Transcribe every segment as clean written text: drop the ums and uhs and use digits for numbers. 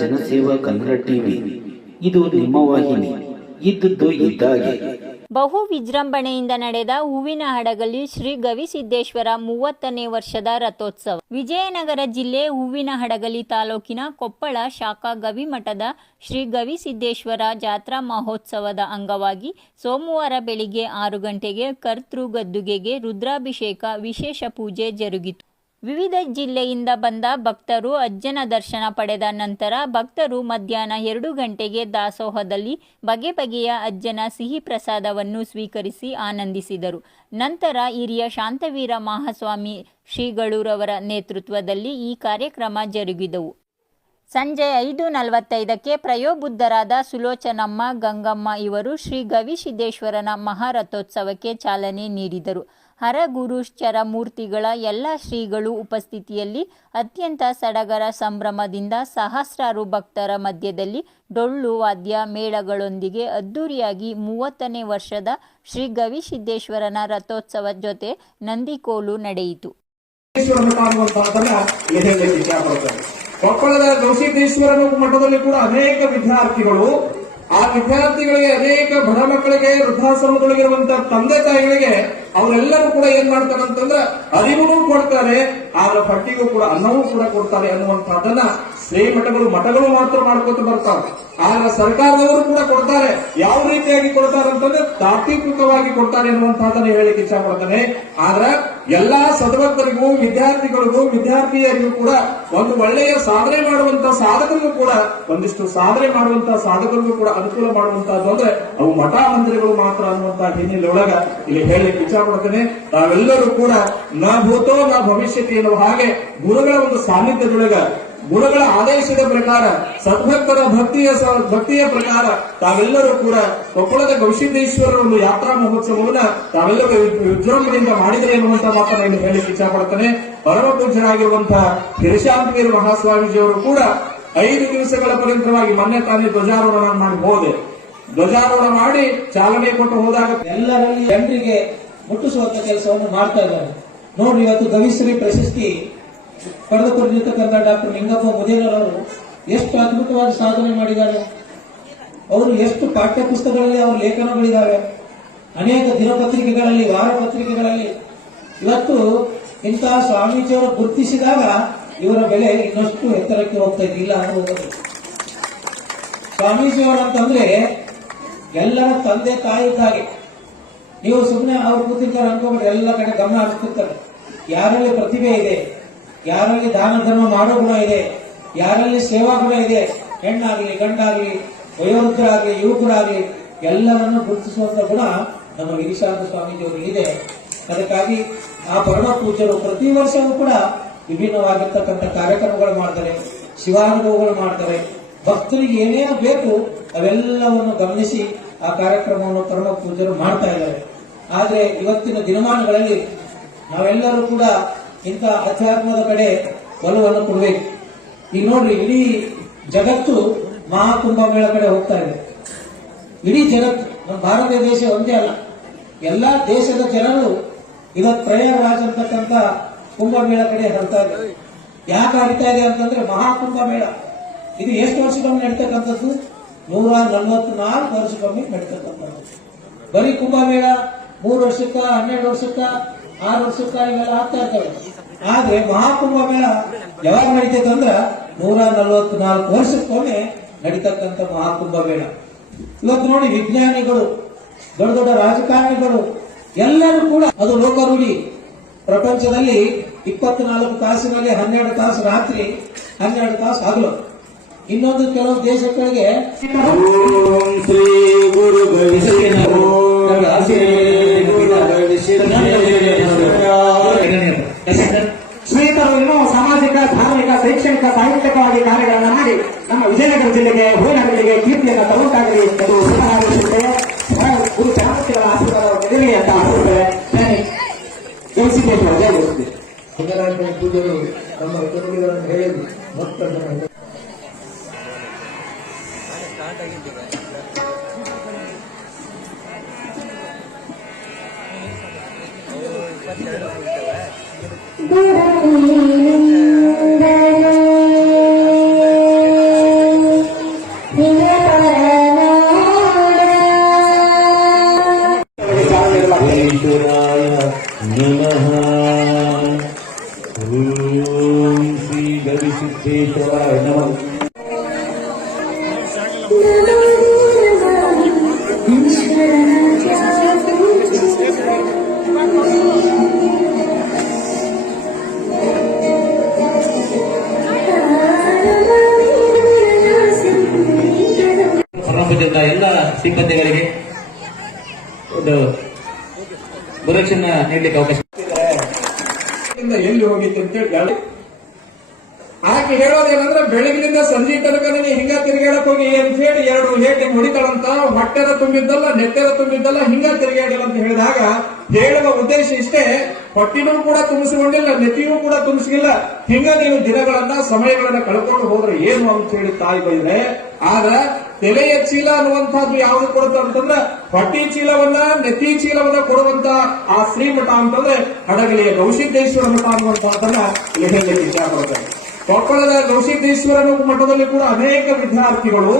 ಜನಸೇವಾ ಕನ್ನಡ ಟಿವಿ ಇದು ನಿಮ್ಮ ವಾಹಿನಿ. ಇದ್ದದ್ದು ಇದ್ದಾಗೆ. ಬಹು ವಿಜೃಂಭಣೆಯಿಂದ ನಡೆದ ಹೂವಿನ ಹಡಗಲಿ ಶ್ರೀ ಗವಿಸಿದ್ದೇಶ್ವರ 30ನೇ ವರ್ಷದ ರಥೋತ್ಸವ. ವಿಜಯನಗರ ಜಿಲ್ಲೆ ಹೂವಿನ ಹಡಗಲಿ ತಾಲೂಕಿನ ಕೊಪ್ಪಳ ಶಾಖಾ ಗವಿಮಠದ ಶ್ರೀ ಗವಿಸಿದ್ದೇಶ್ವರ ಜಾತ್ರಾ ಮಹೋತ್ಸವದ ಅಂಗವಾಗಿ ಸೋಮವಾರ ಬೆಳಿಗ್ಗೆ 6 ಗಂಟೆಗೆ ಕರ್ತೃ ಗದ್ದುಗೆಗೆ ರುದ್ರಾಭಿಷೇಕ ವಿಶೇಷ ಪೂಜೆ ಜರುಗಿತು. ವಿವಿಧ ಜಿಲ್ಲೆಯಿಂದ ಬಂದ ಭಕ್ತರು ಅಜ್ಜನ ದರ್ಶನ ಪಡೆದ ನಂತರ ಭಕ್ತರು ಮಧ್ಯಾಹ್ನ 2 ಗಂಟೆಗೆ ದಾಸೋಹದಲ್ಲಿ ಬಗೆ ಬಗೆಯ ಅಜ್ಜನ ಸಿಹಿ ಪ್ರಸಾದವನ್ನು ಸ್ವೀಕರಿಸಿ ಆನಂದಿಸಿದರು. ನಂತರ ಹಿರಿಯ ಶಾಂತವೀರ ಮಹಾಸ್ವಾಮಿ ಶ್ರೀಗಳೂರವರ ನೇತೃತ್ವದಲ್ಲಿ ಈ ಕಾರ್ಯಕ್ರಮ ಜರುಗಿದವು. ಸಂಜೆ 5:45ಕ್ಕೆ ಪ್ರಯೋಬುದ್ಧರಾದ ಸುಲೋಚನಮ್ಮ ಗಂಗಮ್ಮ ಇವರು ಶ್ರೀ ಗವಿಸಿದ್ದೇಶ್ವರನ ಮಹಾರಥೋತ್ಸವಕ್ಕೆ ಚಾಲನೆ ನೀಡಿದರು. ಹರಗುರುಶ್ಚರ ಮೂರ್ತಿಗಳ ಎಲ್ಲ ಶ್ರೀಗಳು ಉಪಸ್ಥಿತಿಯಲ್ಲಿ ಅತ್ಯಂತ ಸಡಗರ ಸಂಭ್ರಮದಿಂದ ಸಹಸ್ರಾರು ಭಕ್ತರ ಮಧ್ಯದಲ್ಲಿ ಡೊಳ್ಳು ವಾದ್ಯ ಮೇಳಗಳೊಂದಿಗೆ ಅದ್ದೂರಿಯಾಗಿ 30ನೇ ವರ್ಷದ ಶ್ರೀ ಗವಿಸಿದ್ದೇಶ್ವರನ ರಥೋತ್ಸವ ಜೊತೆ ನಂದಿಕೋಲು ನಡೆಯಿತು. ಕೊಪ್ಪಳದ ಗವಿಸಿದ್ದೇಶ್ವರನ ಮಠದಲ್ಲಿ ಕೂಡ ಅನೇಕ ವಿದ್ಯಾರ್ಥಿಗಳು, ಆ ವಿದ್ಯಾರ್ಥಿಗಳಿಗೆ ಅನೇಕ ಬಡ ಮಕ್ಕಳಿಗೆ, ವೃದ್ಧಾಶ್ರಮದೊಳಗಿರುವಂತಹ ತಂದೆ ತಾಯಿಗಳಿಗೆ ಅವರೆಲ್ಲರೂ ಕೂಡ ಏನ್ ಮಾಡ್ತಾರೆ ಅಂತಂದ್ರೆ ಅರಿವು ಕೊಡ್ತಾರೆ, ಆದ್ರ ಪಟ್ಟಿಗೂ ಕೂಡ ಅನ್ನವೂ ಕೂಡ ಕೊಡ್ತಾರೆ ಅನ್ನುವಂತಹದನ್ನ ಮಠಗಳು ಮಾತ್ರ ಮಾಡ್ಕೊತ ಬರ್ತಾವೆ. ಆದ್ರೆ ಸರ್ಕಾರದವರು ಕೂಡ ಕೊಡ್ತಾರೆ. ಯಾವ ರೀತಿಯಾಗಿ ಕೊಡ್ತಾರೆ ಅಂತಂದ್ರೆ ತಾತ್ವಿಕವಾಗಿ ಕೊಡ್ತಾರೆ ಎನ್ನುವಂತಹದನ್ನ ಹೇಳಿಕ್ಕೆ ಇಚ್ಛಾ ಪಡ್ತಾನೆ. ಆದ್ರೆ ಎಲ್ಲಾ ಸದ್ಭಕ್ತರಿಗೂ, ವಿದ್ಯಾರ್ಥಿಗಳಿಗೂ, ವಿದ್ಯಾರ್ಥಿಯರಿಗೂ ಕೂಡ ಒಂದು ಒಳ್ಳೆಯ ಸಾಧನೆ ಮಾಡುವಂತಹ ಸಾಧಕರಿಗೂ ಕೂಡ, ಒಂದಿಷ್ಟು ಸಾಧನೆ ಮಾಡುವಂತಹ ಸಾಧಕರಿಗೂ ಕೂಡ ಅನುಕೂಲ ಮಾಡುವಂತಹದ್ದು ಅಂದ್ರೆ ಅವು ಮಠ ಮಂದಿರಗಳು ಮಾತ್ರ ಅನ್ನುವಂತಹ ಹಿನ್ನೆಲೆ ಒಳಗ ಇಲ್ಲಿ ಹೇಳಲಿಕ್ಕೆ ಇಚ್ಛಾ ಪಡ್ತೇನೆ. ತಾವೆಲ್ಲರೂ ಕೂಡ ನ ಭೂತೋ ನ ಭವಿಷ್ಯತಿ ಎನ್ನುವ ಹಾಗೆ ಗುರುಗಳ ಒಂದು ಸಾನ್ನಿಧ್ಯದೊಳಗ, ಗುರುಗಳ ಆದೇಶದ ಪ್ರಕಾರ, ಸದ್ಭಕ್ತರ ಭಕ್ತಿಯ ಪ್ರಕಾರ ತಾವೆಲ್ಲರೂ ಕೂಡ ಕೊಪ್ಪಳದ ಗವಿಸಿದ್ದೇಶ್ವರರ ಒಂದು ಯಾತ್ರಾ ಮಹೋತ್ಸವವನ್ನ ತಾವೆಲ್ಲರೂ ವಿಜೃಂಭಣೆಯಿಂದ ಮಾಡಿದರೆ ಎನ್ನುವಂತಹ ಮಾತನ್ನು ಹೇಳಲಿಕ್ಕೆ ಇಚ್ಛಾ ಪಡ್ತಾನೆ. ಪರಮ ಪೂಜ್ಯರಾಗಿರುವಂತಹ ಹಿರಿಶಾಂತವೀರ ಮಹಾಸ್ವಾಮೀಜಿಯವರು ಕೂಡ 5 ದಿವಸಗಳ ಪರ್ಯಂತವಾಗಿ ಮೊನ್ನೆ ತಾನೇ ಧ್ವಜಾರೋಹಣ ಮಾಡಿ ಹೋದೆ. ಧ್ವಜಾರೋಹಣ ಮಾಡಿ ಚಾಲನೆ ಕೊಟ್ಟು ಹೋದಾಗ ಎಲ್ಲರಲ್ಲಿ ಜನರಿಗೆ ಮುಟ್ಟಿಸುವಂತ ಕೆಲಸವನ್ನು ಮಾಡ್ತಾ ಇದ್ದಾರೆ. ನೋಡಿ, ಇವತ್ತು ಗವಿಶ್ರೀ ಪ್ರಶಸ್ತಿ ಪಡೆದುಕೊಂಡಿರ್ತಕ್ಕಂಥ ಡಾಕ್ಟರ್ ಲಿಂಗಪ್ಪ ಮುದೇನರವರು ಎಷ್ಟು ಅದ್ಭುತವಾದ ಸಾಧನೆ ಮಾಡಿದ್ದಾರೆ. ಅವರು ಎಷ್ಟು ಪಾಠ್ಯ ಪುಸ್ತಕಗಳಲ್ಲಿ ಅವರ ಲೇಖನಗಳಿದ್ದಾವೆ, ಅನೇಕ ದಿನಪತ್ರಿಕೆಗಳಲ್ಲಿ, ವಾರ ಪತ್ರಿಕೆಗಳಲ್ಲಿ. ಇವತ್ತು ಇಂತಹ ಸ್ವಾಮೀಜಿಯವರು ಗುರುತಿಸಿದಾಗ ಇವರ ಬೆಲೆ ಇನ್ನಷ್ಟು ಎತ್ತರಕ್ಕೆ ಹೋಗ್ತಾ ಇಲ್ಲ ಅನ್ನುವುದು. ಸ್ವಾಮೀಜಿಯವರು ಅಂತಂದ್ರೆ ಎಲ್ಲರ ತಂದೆ ತಾಯಿ ಇದ್ದಾಗೆ. ನೀವು ಸುಮ್ಮನೆ ಅವ್ರು ಕೂತಿರ್ತಾರೆ ಅನ್ಕೋಬೇಡಿ, ಎಲ್ಲ ಕಡೆ ಗಮನ ಹರಿಸ್ತಿರ್ತಾರೆ. ಯಾರಲ್ಲಿ ಪ್ರತಿಭೆ ಇದೆ, ಯಾರಲ್ಲಿ ದಾನ ಧರ್ಮ ಮಾಡೋ ಗುಣ ಇದೆ, ಯಾರಲ್ಲಿ ಸೇವಾ ಗುಣ ಇದೆ, ಹೆಣ್ಣಾಗ್ಲಿ ಗಂಡಾಗ್ಲಿ, ವಯೋವೃದ್ಧರಾಗ್ಲಿ ಯುವಕರಾಗ್ಲಿ, ಎಲ್ಲರನ್ನು ಗುರುತಿಸುವಂತ ಗುಣ ನಮ್ಮ ಗಿರಿಶಾಂತ ಸ್ವಾಮೀಜಿಯವರಿಗೆ ಇದೆ. ಅದಕ್ಕಾಗಿ ಆ ಪರಮ ಪೂಜ್ಯರು ಪ್ರತಿ ವರ್ಷವೂ ಕೂಡ ವಿಭಿನ್ನವಾಗಿರ್ತಕ್ಕಂಥ ಕಾರ್ಯಕ್ರಮಗಳು ಮಾಡ್ತಾರೆ, ಶಿವಾನುಭವಗಳು ಮಾಡ್ತಾರೆ. ಭಕ್ತರಿಗೆ ಏನೇನು ಬೇಕು ಅವೆಲ್ಲವನ್ನು ಗಮನಿಸಿ ಆ ಕಾರ್ಯಕ್ರಮವನ್ನು ಪರಮ ಪೂಜ್ಯರು ಮಾಡ್ತಾ ಇದ್ದಾರೆ. ಆದ್ರೆ ಇವತ್ತಿನ ದಿನಮಾನಗಳಲ್ಲಿ ನಾವೆಲ್ಲರೂ ಕೂಡ ಇಂಥ ಅಧ್ಯಾತ್ಮದ ಕಡೆ ಒಲವನ್ನು ಕೊಡಬೇಕು. ಈಗ ನೋಡ್ರಿ, ಇಡೀ ಜಗತ್ತು ಮಹಾಕುಂಭಮೇಳ ಕಡೆ ಹೋಗ್ತಾ ಇದೆ. ಇಡೀ ಜಗತ್ತು, ನಮ್ಮ ಭಾರತ ದೇಶ ಒಂದೇ ಅಲ್ಲ, ಎಲ್ಲಾ ದೇಶದ ಜನರು ಇವತ್ತು ಪ್ರಯಾಗರಾಜ್ ಅಂತಕ್ಕಂಥ ಕುಂಭಮೇಳ ಕಡೆ ಹರಿತಾ ಇದೆ. ಯಾಕೆ ಹರಿತಾ ಇದೆ ಅಂತಂದ್ರೆ ಮಹಾಕುಂಭಮೇಳ ಇದು ಎಷ್ಟು ವರ್ಷಕ್ಕೊಮ್ಮೆ ನಡೀತಕ್ಕಂಥದ್ದು? 144 ವರ್ಷಕ್ಕೊಮ್ಮೆ ನಡೀತಕ್ಕಂಥದ್ದು. ಬರೀ ಕುಂಭಮೇಳ 3 ವರ್ಷಕ್ಕ, 12 ವರ್ಷಕ್ಕ, 6 ವರ್ಷಕ್ಕ ಇವೆಲ್ಲ ಆಗ್ತಾ ಇರ್ತವೆ. ಆದ್ರೆ ಮಹಾಕುಂಭಮೇಳ ಯಾವಾಗ ನಡೀತೈತೆ ಅಂದ್ರ 144 ವರ್ಷಕ್ಕೊಮ್ಮೆ ನಡೀತಕ್ಕಂಥ ಮಹಾಕುಂಭಮೇಳ. ಇವತ್ತು ನೋಡಿ, ವಿಜ್ಞಾನಿಗಳು, ದೊಡ್ಡ ದೊಡ್ಡ ರಾಜಕಾರಣಿಗಳು ಎಲ್ಲರೂ ಕೂಡ ಅದು ಲೋಕರೂಢಿ. ಪ್ರಪಂಚದಲ್ಲಿ 24 ತಾಸಿನಲ್ಲಿ 12 ತಾಸು ರಾತ್ರಿ, 12 ತಾಸು ಹಗಲು. ಇನ್ನೊಂದು ಕೆಲವು ದೇಶಗಳಿಗೆ ಶ್ರೀ ಗುರು ಶ್ರೀತರು ಇನ್ನೂ ಸಾಮಾಜಿಕ, ಧಾರ್ಮಿಕ, ಶೈಕ್ಷಣಿಕ, ಸಾಹಿತ್ಯಿಕವಾಗಿ ಕಾರ್ಯಗಳನ್ನು ಮಾಡಿ ನಮ್ಮ ವಿಜಯನಗರ ಜಿಲ್ಲೆಗೆ, ಹೂವಿನಗರಿಗೆ ಕೀರ್ತಿಯನ್ನು ತರುವಂತಾಗಲಿ ಎಂದು ಶುಭಹಾರೈಸುತ್ತೇವೆ. ಗುರು ಚಾಮುಂಡಿಗಳ ಆಶೀರ್ವಾದ ನಿಲ್ಲಲಿ ಅಂತ ಆಶಿಸುತ್ತೇವೆ. ಗವಿಸಿದ್ದೇಶ್ವರ ಜಯ ಪೂಜೆಗಳು ನಮ್ಮ ಕರುಣೆಗಳನ್ನು ಹೇಳಿ ಮತ್ತೊಂದು ಗುರು ಸಮಾರಂಭದಿಂದ ಎಲ್ಲ ಸಿಬ್ಬಂದಿಗಳಿಗೆ ಒಂದು ಗುರುಕ್ಷಣ ನೀಡಲಿಕ್ಕೆ ಅವಕಾಶ. ಎಲ್ಲಿ ಹೋಗಿತ್ತು ಅಂತೇಳಿ ಆಕೆ ಹೇಳೋದೇನಂದ್ರೆ ಬೆಳಗಿನಿಂದ ಸಂಜೆ ತನಕ ಹಿಂಗ ತಿರುಗಾಡಕ್ ಹೋಗಿ ಅಂತ ಹೇಳಿ 2 ಹೇಟಿ ಹೊಡಿತಾಳಂತ. ಹೊಟ್ಟೆದ ತುಂಬಿದ್ದಲ್ಲ, ನೆಟ್ಟೆದ ತುಂಬಿದ್ದಲ್ಲ, ಹಿಂಗ ತಿರುಗಾಡಿಲ್ಲ ಅಂತ ಹೇಳಿದಾಗ ಹೇಳುವ ಉದ್ದೇಶ ಇಷ್ಟೇ, ಹೊಟ್ಟಿನೂ ಕೂಡ ತುಂಬಿಸಿಕೊಂಡಿಲ್ಲ, ನೆತ್ತಿಯೂ ಕೂಡ ತುಂಬಿಸಿಲ್ಲ. ಹಿಂಗ ನೀವು ದಿನಗಳನ್ನ ಸಮಯಗಳನ್ನ ಕಳ್ಕೊಂಡು ಹೋದ್ರೆ ಏನು ಅಂತ ಹೇಳಿ ತಾಯಿ ಬೈದ್ರೆ, ಆಗ ತೆಲೆಯ ಚೀಲ ಅನ್ನುವಂತಹದ್ದು ಯಾವ್ದು ಕೊಡುತ್ತೆ ಅಂತಂದ್ರೆ ಹೊಟ್ಟಿ ಚೀಲವನ್ನ, ನೆತ್ತಿ ಚೀಲವನ್ನ ಕೊಡುವಂತ ಆ ಶ್ರೀಮಠ ಅಂತಂದ್ರೆ ಹಡಗಲಿಯ ಗವಿಸಿದ್ದೇಶ್ವರ ಮಠ ಅನ್ನುವಂತಹದನ್ನ ಇಲ್ಲಿ ಹೇಳಲಿಕ್ಕೆ ಇಷ್ಟಪಡುತ್ತೆ. ಕೊಪ್ಪಳದ ಗವಿಸಿದ್ದೇಶ್ವರ ಮಠದಲ್ಲಿ ಕೂಡ ಅನೇಕ ವಿದ್ಯಾರ್ಥಿಗಳು,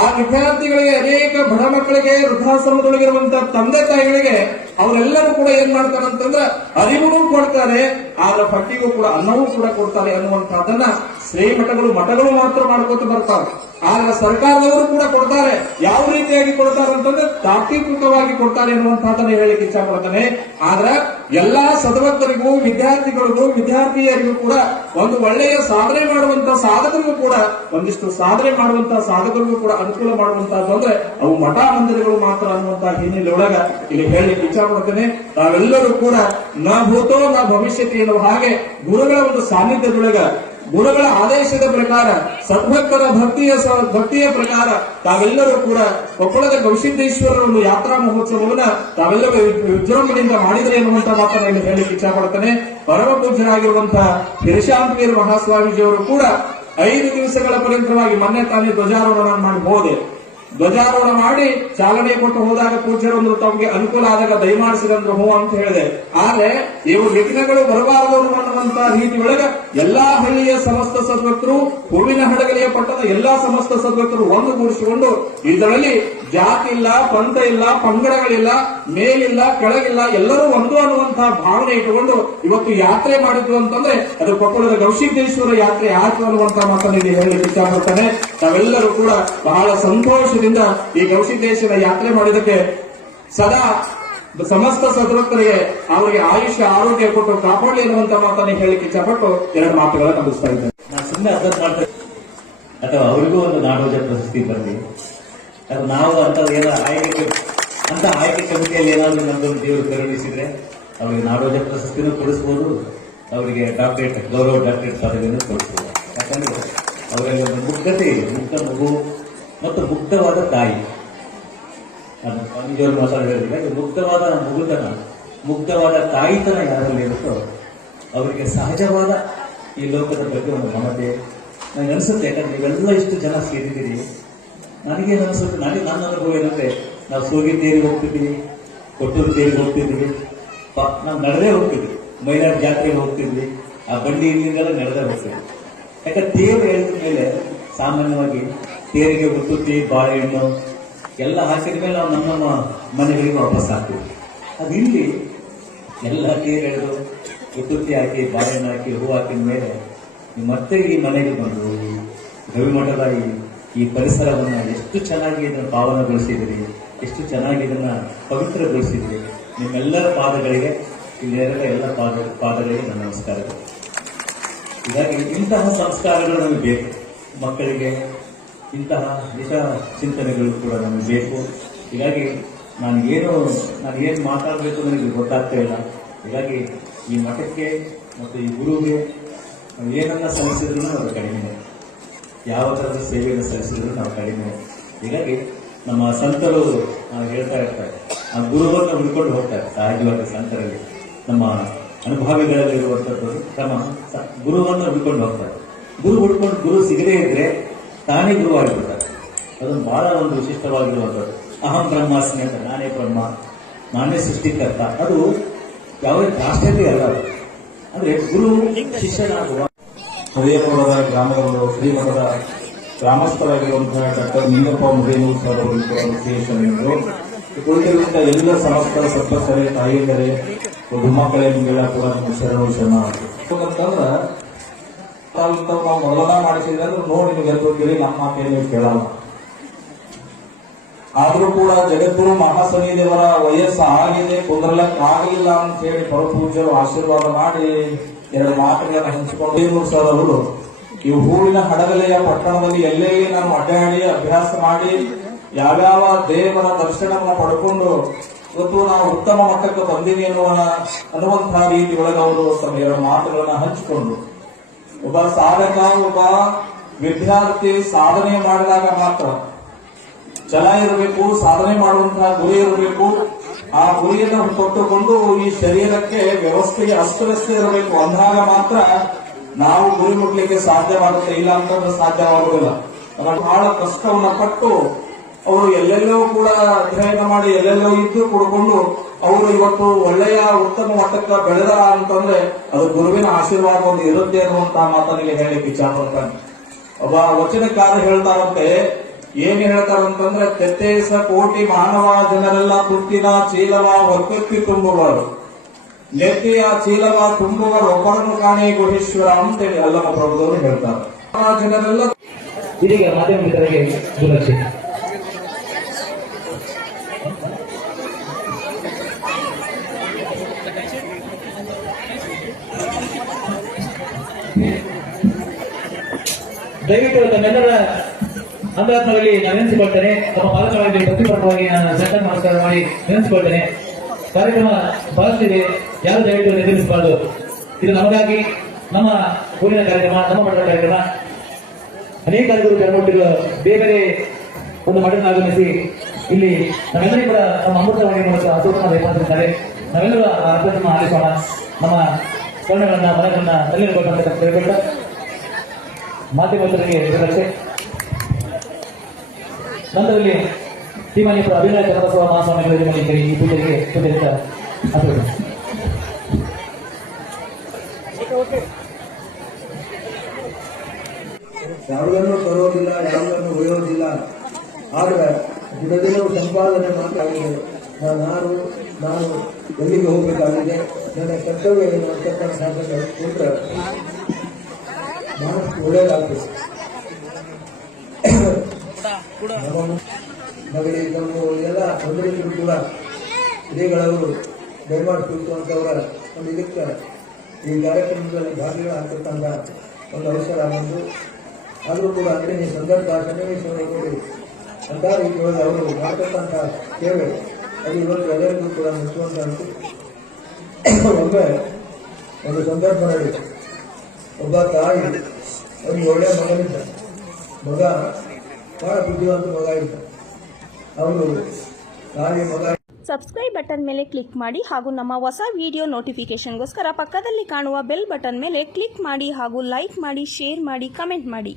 ಆ ವಿದ್ಯಾರ್ಥಿಗಳಿಗೆ ಅನೇಕ ಬಡ ಮಕ್ಕಳಿಗೆ, ವೃದ್ಧಾಶ್ರಮದೊಳಗಿರುವಂತಹ ತಂದೆ ತಾಯಿಗಳಿಗೆ ಅವರೆಲ್ಲರೂ ಕೂಡ ಏನ್ ಮಾಡ್ತಾರೆ ಅಂತಂದ್ರೆ ಅರಿವು ಕೊಡ್ತಾರೆ, ಆದ್ರೆ ಹೊಟ್ಟಿಗೂ ಕೂಡ ಅನ್ನವೂ ಕೂಡ ಕೊಡ್ತಾರೆ ಅನ್ನುವಂತಹದನ್ನ ಶ್ರೀಮಠಗಳು ಮಠಗಳು ಮಾತ್ರ ಮಾಡ್ಕೊತ ಬರ್ತಾರೆ. ಆದ್ರೆ ಸರ್ಕಾರದವರು ಕೂಡ ಕೊಡ್ತಾರೆ. ಯಾವ ರೀತಿಯಾಗಿ ಕೊಡ್ತಾರೆ ಅಂತಂದ್ರೆ ತಾತ್ವಿಕವಾಗಿ ಕೊಡ್ತಾರೆ ಎನ್ನುವಂತಹದನ್ನ ಹೇಳಲಿಕ್ಕೆ ಇಚ್ಛೆ ಪಡ್ತಾನೆ. ಆದ್ರೆ ಎಲ್ಲಾ ಸದ್ಭಕ್ತರಿಗೂ, ವಿದ್ಯಾರ್ಥಿಗಳಿಗೂ, ವಿದ್ಯಾರ್ಥಿಯರಿಗೂ ಕೂಡ ಒಂದು ಒಳ್ಳೆಯ ಸಾಧನೆ ಮಾಡುವಂತಹ ಸಾಧಕರಿಗೂ ಕೂಡ, ಒಂದಿಷ್ಟು ಸಾಧನೆ ಮಾಡುವಂತಹ ಸಾಧಕರಿಗೂ ಕೂಡ ಅನುಕೂಲ ಮಾಡುವಂತಹದ್ದು ಅಂದ್ರೆ ಅವು ಮಠ ಮಂದಿರಗಳು ಮಾತ್ರ ಅನ್ನುವಂತಹ ಹಿನ್ನೆಲೆಯೊಳಗ ಇಲ್ಲಿ ಹೇಳಲಿಕ್ಕೆ ಇಚ್ಛೆ ಪಡ್ತೇನೆ. ತಾವೆಲ್ಲರೂ ಕೂಡ ನ ಭೂತೋ ನ ಭವಿಷ್ಯತಿ ಎನ್ನುವ ಹಾಗೆ ಗುರುಗಳ ಒಂದು ಸಾನ್ನಿಧ್ಯದೊಳಗ, ಗುರುಗಳ ಆದೇಶದ ಪ್ರಕಾರ, ಸದ್ಭಕ್ತರ ಭಕ್ತಿಯ ಪ್ರಕಾರ ತಾವೆಲ್ಲರೂ ಕೂಡ ಕೊಪ್ಪಳದ ಗವಿಸಿದ್ದೇಶ್ವರರ ಒಂದು ಯಾತ್ರಾ ಮಹೋತ್ಸವವನ್ನ ತಾವೆಲ್ಲರೂ ವಿಜೃಂಭಣೆಯಿಂದ ಮಾಡಿದರೆ ಎನ್ನುವಂತ ಮಾತನ್ನು ಇಲ್ಲಿ ಹೇಳಲಿಕ್ಕೆ ಇಚ್ಛೆ ಪಡ್ತೇನೆ. ಪರಮ ಪೂಜ್ಯರಾಗಿರುವಂತಹ ಹಿರಶಾಂತವೀರ ಮಹಾಸ್ವಾಮೀಜಿಯವರು ಕೂಡ 5 ದಿವಸಗಳ ಪರ್ಯಂತವಾಗಿ ಮೊನ್ನೆ ತಾನೇ ಧ್ವಜಾರೋಹಣ ಮಾಡಿ ಹೋದೆ. ಧ್ವಜಾರೋಹಣ ಮಾಡಿ ಚಾಲನೆ ಕೊಟ್ಟು ಹೋದಾಗ ಪೂಜ್ಯರೊಂದು ತಮಗೆ ಅನುಕೂಲ ಆದಾಗ ದಯಮಾಡಿಸಿದಂದ್ರು ಹೂ ಅಂತ ಹೇಳಿದೆ. ಆದ್ರೆ ಇವು ವಿಘ್ನಗಳು ಬರಬಾರದು ಅನ್ನುವಂತ ರೀತಿ ಒಳಗ ಎಲ್ಲಾ ಹಳ್ಳಿಯ ಸಮಸ್ತ ಸದ್ಭಕ್ತರು, ಹೂವಿನ ಹಡಗಲಿಯ ಪಟ್ಟದ ಎಲ್ಲಾ ಸಮಸ್ತ ಸದ್ಭಕ್ತರು ಒಂದುಗೂಡಿಸಿಕೊಂಡು ಇದರಲ್ಲಿ ಜಾತಿ ಇಲ್ಲ, ಪಂಥ ಇಲ್ಲ, ಪಂಗಡಗಳಿಲ್ಲ, ಮೇಲಿಲ್ಲ, ಕೆಳಗಿಲ್ಲ, ಎಲ್ಲರೂ ಒಂದು ಅನ್ನುವಂತಹ ಭಾವನೆ ಇಟ್ಟುಕೊಂಡು ಇವತ್ತು ಯಾತ್ರೆ ಮಾಡಿದ್ರು ಅಂತಂದ್ರೆ ಅದು ಕೊಪ್ಪಳದ ಗವಿಸಿದ್ದೇಶ್ವರ ಯಾತ್ರೆ ಆಯ್ತು ಅನ್ನುವಂತಹ ಮಾತನ್ನು ಇಲ್ಲಿ ಹೇಳಲಿಕ್ಕೆ ಇಷ್ಟಪಡ್ತಾನೆ. ತಾವೆಲ್ಲರೂ ಕೂಡ ಬಹಳ ಸಂತೋಷದಿಂದ ಈ ಗವಿಸಿದ್ದೇಶ್ವರ ಯಾತ್ರೆ ಮಾಡಿದಕ್ಕೆ ಸದಾ ಸಮಸ್ತ ಸದ್ಭಕ್ತರಿಗೆ ಅವರಿಗೆ ಆಯುಷ್ಯ ಆರೋಗ್ಯ ಕೊಟ್ಟು ಕಾಪಾಡಲಿ ಎನ್ನುವಂತ ಮಾತನ್ನು ಹೇಳಲಿಕ್ಕೆ ಇಷ್ಟಪಟ್ಟು 2 ಮಾತುಗಳನ್ನು ಮುಗಿಸ್ತಾ ಇದ್ದೇನೆ. ನಾನು ಸುಮ್ಮನೆ ಅರ್ಥ ಮಾಡ್ತೇನೆ, ಅಥವಾ ಅವರಿಗೂ ಒಂದು ನಾಡೋಜ ಪ್ರಶಸ್ತಿ ಬರಲಿ, ಅಥವಾ ನಾವು ಅಂತ ಆಯ್ಕೆ ಕಮಿಟಿಯಲ್ಲಿ ಏನಾದರೂ ನಮ್ಮದೊಂದು ದೇವರು ಕರುಣಿಸಿದ್ರೆ ಅವರಿಗೆ ನಾಡೋಜ ಪ್ರಶಸ್ತಿನೂ ಕೊಡಿಸ್ಬೋದು, ಅವರಿಗೆ ಗೌರವ ಡಾಕ್ಟರೇಟ್ ಪದವಿಯನ್ನು ಕೊಡಿಸ್ಬೋದು. ಯಾಕಂದ್ರೆ ಅವರಲ್ಲಿ ಒಂದು ಮುಗ್ಧತೆ ಇದೆ, ಮುಗ್ಧ ಮಗು ಮತ್ತು ಮುಗ್ಧವಾದ ತಾಯಿ. ಸ್ವಾಮೀಜಿಯವರು ಮಾತಾಡಿದ್ರೆ ಮುಗ್ಧವಾದ ಮಗುತನ, ಮುಗ್ಧವಾದ ತಾಯಿತನ ಯಾರಲ್ಲಿ ಇರುತ್ತೋ ಅವರಿಗೆ ಸಹಜವಾದ ಈ ಲೋಕದ ಬಗ್ಗೆ ಒಂದು ಮಮತೆ ನನಗೆ ಅನಿಸುತ್ತೆ. ಯಾಕಂದ್ರೆ ನೀವೆಲ್ಲ ಇಷ್ಟು ಜನ ಸೇರಿದ್ದೀರಿ, ನನಗೇನು ಅನಿಸುತ್ತೆ, ನನ್ನ ಅನುಭವ ಏನಂದ್ರೆ ನಾವು ಸೋಗಿ ತೇರಿಗೆ ಹೋಗ್ತಿದ್ವಿ, ಕೊಟ್ಟೂರು ತೇರಿಗೆ ಹೋಗ್ತಿದ್ವಿ, ನಾವು ನಡೆದೇ ಹೋಗ್ತಿದ್ವಿ, ಮೈಲಾರ ಜಾತ್ರೆಗೆ ಹೋಗ್ತಿದ್ವಿ, ಆ ಬಂಡಿ ಇಲ್ಲಿಂದೆಲ್ಲ ನಡೆದೇ ಹೋಗ್ತಿದ್ವಿ. ಯಾಕಂದ್ರೆ ತೇರು ಹೇಳಿದ ಮೇಲೆ ಸಾಮಾನ್ಯವಾಗಿ ತೇರಿಗೆ ಉತ್ತುತ್ತಿ, ಬಾಳೆಹಣ್ಣು ಎಲ್ಲ ಹಾಕಿದ ಮೇಲೆ ನಾವು ನಮ್ಮ ಮನೆಗಳಿಗೆ ವಾಪಸ್ ಹಾಕ್ತೀವಿ. ಅದು ಇಲ್ಲಿ ಎಲ್ಲ ತೇರು ಎಳೆದು ಉತ್ತುತ್ತಿ ಹಾಕಿ, ಬಾಳೆಹಣ್ಣು ಹಾಕಿ, ಹೂ ಹಾಕಿದ ಮೇಲೆ ನೀವು ಮತ್ತೆ ಈ ಮನೆಗೆ ಬಂದು ಗವಿಮಠದ ಈ ಪರಿಸರವನ್ನು ಎಷ್ಟು ಚೆನ್ನಾಗಿ ಇದನ್ನು ಪಾವನಗೊಳಿಸಿದಿರಿ, ಎಷ್ಟು ಚೆನ್ನಾಗಿ ಇದನ್ನ ಪವಿತ್ರಗೊಳಿಸಿದಿರಿ. ನಿಮ್ಮೆಲ್ಲರ ಪಾದಗಳಿಗೆ, ಇಲ್ಲಿರುವ ಎಲ್ಲ ಪಾದಗಳಿಗೆ ನನ್ನ ನಮಸ್ಕಾರಗಳು. ಹೀಗಾಗಿ ಇಂತಹ ಸಂಸ್ಕಾರಗಳು ನಮಗೆ ಬೇಕು, ಮಕ್ಕಳಿಗೆ ಇಂತಹ ಹಿತ ಚಿಂತನೆಗಳು ಕೂಡ ನಮಗೆ ಬೇಕು. ಹೀಗಾಗಿ ನಾನು ಏನು ಮಾತಾಡಬೇಕು ನನಗೆ ಗೊತ್ತಾಗ್ತಾ ಇಲ್ಲ. ಹೀಗಾಗಿ ಈ ಮಠಕ್ಕೆ ಮತ್ತು ಈ ಗುರುವಿಗೆ ಏನನ್ನ ಸಲ್ಲಿಸಿದ್ರು ನಾವು ಕಡಿಮೆ, ಯಾವ ಥರದ ಸೇವೆಯನ್ನು ಸಲ್ಲಿಸಿದ್ರು ನಾವು ಕಡಿಮೆ. ಹೀಗಾಗಿ ನಮ್ಮ ಸಂತರು ಹೇಳ್ತಾ ಇರ್ತಾರೆ, ಆ ಗುರುವನ್ನು ಹುಡ್ಕೊಂಡು ಹೋಗ್ತಾರೆ. ಸಹಜವಾಗಿ ಸಂತರಲ್ಲಿ ನಮ್ಮ ಅನುಭವಿಗಳಲ್ಲಿರುವಂಥದ್ದು ತಮ್ಮ ಗುರುವನ್ನು ಹುಡ್ಕೊಂಡು ಹೋಗ್ತಾರೆ. ಗುರು ಸಿಗದೇ ಇದ್ರೆ ತಾನೇ ಗುರು ಆಗಿಬಿಡ್ತಾರೆ. ಅದೊಂದು ಬಹಳ ಒಂದು ವಿಶಿಷ್ಟವಾಗಿರುವಂಥದ್ದು. ಅಹಂ ಬ್ರಹ್ಮಾಸ್ಮಿ ಅಂತ, ನಾನೇ ಬ್ರಹ್ಮ, ನಾನೇ ಸೃಷ್ಟಿಕರ್ತ. ಅದು ಯಾವುದೇ ದಾಷ್ಟ್ಯತೆ ಅಲ್ಲ. ಅಂದ್ರೆ ಗುರು ಶಿಷ್ಯನಾಗುವ ಹೃದಯಪುರದ ಗ್ರಾಮಗಳು ಶ್ರೀಮಠದ ಗ್ರಾಮಸ್ಥರಾಗಿರುವಂತಹ ಡಾಕ್ಟರ್ ನಿಂಗಪ್ಪ ಮುರೇನೂರು ಸರ್ ಅವರು ವಿಶೇಷರು. ಉಳಿದಿರುವಂತಹ ಎಲ್ಲ ಸಮಸ್ತ ಸತ್ಪಸ್ಥರೇ, ತಾಯಿಯಂದರೆ, ಮಕ್ಕಳೇ, ನಿಮಗೆಲ್ಲ ಕೂಡ ಶರಣು ಶರಣ. ಅಂತಂದ್ರ ನಾವು ಮೊದಲನ ಮಾಡಿಸಿದ್ರೆ ಅಂದ್ರೆ ನೋಡಿ ನೀವು ಗೆದ್ದು ಹೋಗ್ತೀರಿ, ನಮ್ಮ ಮಾತೇನು ಕೇಳಲ್ಲ. ಆದ್ರೂ ಕೂಡ ಜಗದ್ಗುರು ಮಹಾಸನಿ ದೇವರ ವಯಸ್ಸು ಆಗಿದೆ, ಕುಂದ್ರಲಕ್ಕಾಗಲಿಲ್ಲ ಅಂತ ಹೇಳಿ ಪರಪೂಜ್ಯರು ಆಶೀರ್ವಾದ ಮಾಡಿ 2 ಮಾತುಗಳನ್ನು ಹಂಚಿಕೊಂಡು ಸರ್ ಅವರು ಈ ಹೂವಿನ ಹಡಗಲೆಯ ಪಟ್ಟಣದಲ್ಲಿ ಎಲ್ಲೆಲ್ಲಿ ನಾನು ಅಡ್ಡಾಡಿ ಅಭ್ಯಾಸ ಮಾಡಿ ಯಾವ್ಯಾವ ದೇವರ ದರ್ಶನವನ್ನು ಪಡ್ಕೊಂಡು ಇವತ್ತು ನಾವು ಉತ್ತಮ ಮಟ್ಟಕ್ಕೆ ಬಂದೀನಿ ಅನ್ನುವಂತಹ ರೀತಿ ಒಳಗೆ ಅವರು ತಮ್ಮ 2 ಮಾತುಗಳನ್ನ ಹಂಚಿಕೊಂಡು, ಒಬ್ಬ ಸಾಧಕ, ಒಬ್ಬ ವಿದ್ಯಾರ್ಥಿ ಸಾಧನೆ ಮಾಡಿದಾಗ ಮಾತ್ರ ಛಲ ಇರಬೇಕು, ಸಾಧನೆ ಮಾಡುವಂತಹ ಗುರಿ ಇರಬೇಕು. ಆ ಗುರಿಯನ್ನು ತೊಟ್ಟುಕೊಂಡು ಈ ಶರೀರಕ್ಕೆ ವ್ಯವಸ್ಥೆಗೆ ಅಸ್ತವ್ಯಸ್ತ ಇರಬೇಕು. ಅಂದಾಗ ಮಾತ್ರ ನಾವು ಗುರಿ ಮುಟ್ಲಿಕ್ಕೆ ಸಾಧ್ಯವಾಗುತ್ತೆ, ಇಲ್ಲ ಅಂತಂದ್ರೆ ಸಾಧ್ಯವಾಗುವುದಿಲ್ಲ. ಬಹಳ ಕಷ್ಟವನ್ನ ಪಟ್ಟು ಅವರು ಎಲ್ಲೆಲ್ಲೋ ಕೂಡ ಅಧ್ಯಯನ ಮಾಡಿ ಎಲ್ಲೆಲ್ಲೋ ಇದ್ದು ಕೂಡ್ಕೊಂಡು ಅವರು ಇವತ್ತು ಒಳ್ಳೆಯ ಉತ್ತಮ ಮಟ್ಟಕ್ಕೆ ಬೆಳೆದ ಅಂತಂದ್ರೆ ಅದು ಗುರುವಿನ ಆಶೀರ್ವಾದ ಒಂದು ಇರುತ್ತೆ ಅನ್ನುವಂತಹ ಮಾತನಿಗೆ ಹೇಳಲಿಕ್ಕೆ ಇಚ್ಛಪಡ್ತಾನೆ. ಒಬ್ಬ ವಚನಕಾರ ಹೇಳ್ತಾರಂತೆ, ಏನ್ ಹೇಳ್ತಾರಂತಂದ್ರೆ 33 ಕೋಟಿ ಮಾನವ ಜನರೆಲ್ಲ ತುತ್ತಿನ ಚೀಲವ ಹೊರಕೊತ್ತಿ ತುಂಬುವರು, ನೆತ್ತಿಯ ಚೀಲವ ತುಂಬುವರು ಒಬ್ಬರನ್ನು ಕಾಣಿ ಗುಹೇಶ್ವರ ಅಂತೇಳಿ ಅಲ್ಲಮ ಪ್ರಭುದವರು ಹೇಳ್ತಾರೆ. ಆ ಜನರೆಲ್ಲ ಇದೀಗ ಮಾಧ್ಯಮ ಮಿತ್ರರಿಗೆ ದುರಕ್ಷೆ. ದಯವಿಟ್ಟು ತಮ್ಮೆಲ್ಲರ ಅಂತರಾತ್ಮದಲ್ಲಿ ನಾನು ನೆನೆಸಿಕೊಳ್ತೇನೆ. ತಮ್ಮ ಪಾಲಕವಾಗಿ ಪ್ರತಿಪರವಾಗಿ ನಾನು ಸಣ್ಣ ನಮಸ್ಕಾರ ಮಾಡಿ ನೆನೆಸಿಕೊಳ್ತೇನೆ. ಕಾರ್ಯಕ್ರಮ ಬಹಳಷ್ಟಿದೆ, ಯಾರು ದಯವಿಟ್ಟು ನಿರ್ಧರಿಸಬಾರದು. ಇದು ನಮಗಾಗಿ, ನಮ್ಮ ಊರಿನ ಕಾರ್ಯಕ್ರಮ, ನಮ್ಮ ಮಠದ ಕಾರ್ಯಕ್ರಮ. ಅನೇಕ ಗುರು ಕರ್ಮಟ್ಟಿರುವ ಬೇರೆ ಒಂದು ಮಠನ ಆಗಮಿಸಿ ಇಲ್ಲಿ ನಾವೆಲ್ಲರೂ ಕೂಡ ನಮ್ಮ ಅಮೃತವಾಣಿ ಮೂಲಕ ಅಸೋಕನ ದಯಪಾಲಿಸಿದ್ದಾರೆ. ನಾವೆಲ್ಲರೂ ಆ ಅರ್ಥವನ್ನು ಆಲಿಸೋಣ. ನಮ್ಮ ಕರ್ಣಗಳನ್ನ ಮನಗಳನ್ನ ತಲೆಯಲ್ಲಿ ಕೊಟ್ಟಂತ ಮಾಧ್ಯಮಗಳಿಗೆ ರಕ್ಷೆ. ನಂತರದಲ್ಲಿ ಶ್ರೀಮಾನ್ಯ ಅಭಿನಯ ಚನ್ನಬಸವ ಮಹಾಸ್ವಾಮಿಗಳ ಈ ಪೂಜೆಗೆ ಪೂಜೆಯಿಂದ ಯಾವುದನ್ನು ತರೋದಿಲ್ಲ, ಯಾವುದನ್ನು ಒಯ್ಯೋದಿಲ್ಲ. ಆದ್ರೆ ದಿನದಿನವೂ ಸಂಪಾದನೆ ಮಾತಾಗಿದೆ. ನಾನು ಎಲ್ಲಿಗೆ ಹೋಗಬೇಕಾಗಿದೆ, ನನ್ನ ಕರ್ತವ್ಯ ಏನು ಅಂತಕ್ಕಂಥ ಸಾಧನೆ ಕೂತ್ರೆ ಮನಸ್ಸು ಒಳ್ಳೆಯದಾಗ್ತದೆ. ನಮಗೆ ನಮ್ಮ ಎಲ್ಲ ತೊಂದರೆಗಳು ಕೂಡ ಶ್ರೀಗಳವರು ದಯಮಾಡಿ ಕುರಿತುವಂತವರ ಒಂದು ಇದಕ್ಕೆ ಈ ಕಾರ್ಯಕ್ರಮದಲ್ಲಿ ಭಾಗಿಗಳಾಗ್ತಕ್ಕಂಥ ಒಂದು ಅವಸರ ಬಂದು, ಆದರೂ ಕೂಡ ಅಂದರೆ ಈ ಸಂದರ್ಭ ಸನ್ನಿವೇಶವನ್ನು ನೋಡಿ ಅಂತ ರೀತಿಯೊಳಗೆ ಅವರು ಮಾಡ್ತಕ್ಕಂಥ ಸೇವೆ ಅದು ಇವತ್ತು ಎಲ್ಲರಿಗೂ ಕೂಡ ಮೆಚ್ಚುವಂತ. ಒಮ್ಮೆ ಒಂದು ಸಂದರ್ಭ ನಡೆಯಿತು. ಒಬ್ಬ ತಾಯಿ ಒಂದು ಒಳ್ಳೆಯ ಮಗನಿದ್ದ. ಮಗ ಬಹಳ ಬುದ್ಧಿವಂತ ಮಗ ಇದ್ದ. ಅವರು ತಾಯಿ ಮಗ. ಸಬ್ಸ್ಕ್ರೈಬ್ ಬಟನ್ ಮೇಲೆ ಕ್ಲಿಕ್ ಮಾಡಿ ಹಾಗೂ ನಮ್ಮ ಹೊಸ ವಿಡಿಯೋ ನೋಟಿಫಿಕೇಶನ್ಗೋಸ್ಕರ ಪಕ್ಕದಲ್ಲಿ ಕಾಣುವ ಬೆಲ್ ಬಟನ್ ಮೇಲೆ ಕ್ಲಿಕ್ ಮಾಡಿ ಹಾಗೂ ಲೈಕ್ ಮಾಡಿ, ಶೇರ್ ಮಾಡಿ, ಕಮೆಂಟ್ ಮಾಡಿ.